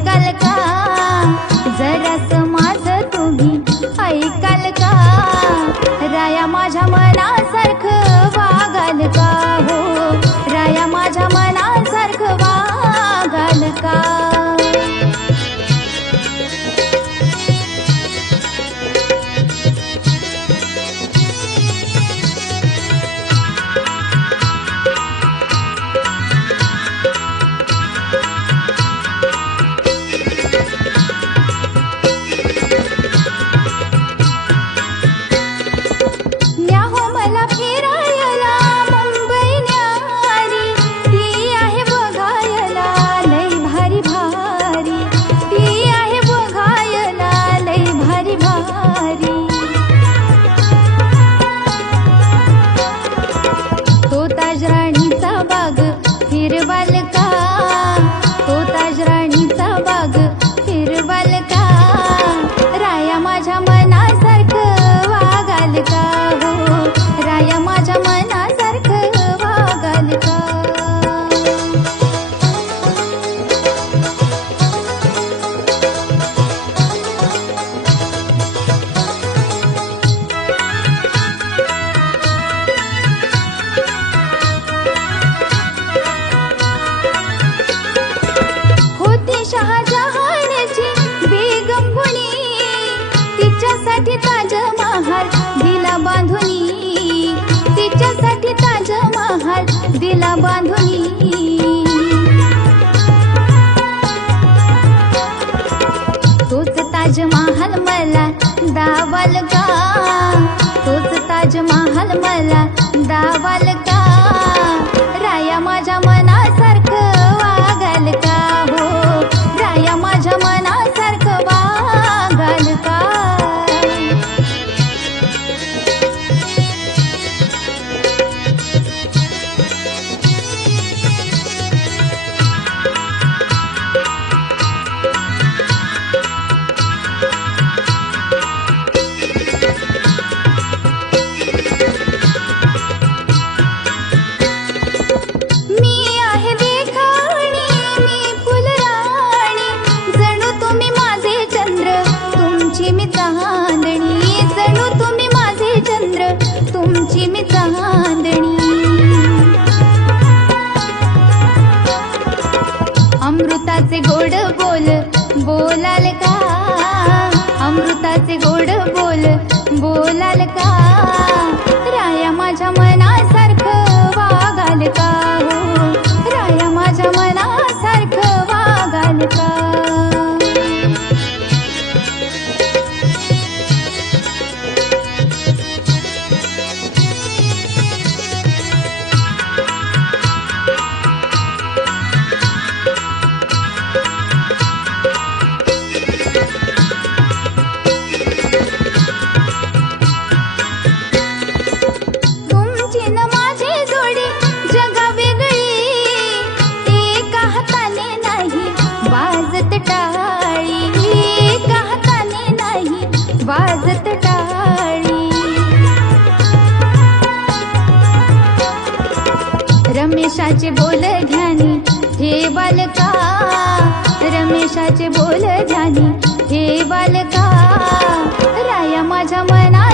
जंगल का? जरा যায় ताजमहाल का? तोच ताजमहाल मला दावाल का? अमृताचे गोड बोल बोलाल का? अमृताचे गोड बोल रमेशाचे बोल ध्यानी हे बालका. रमेशाचे बोल ध्यानी हे बालका. राया माझ्या मना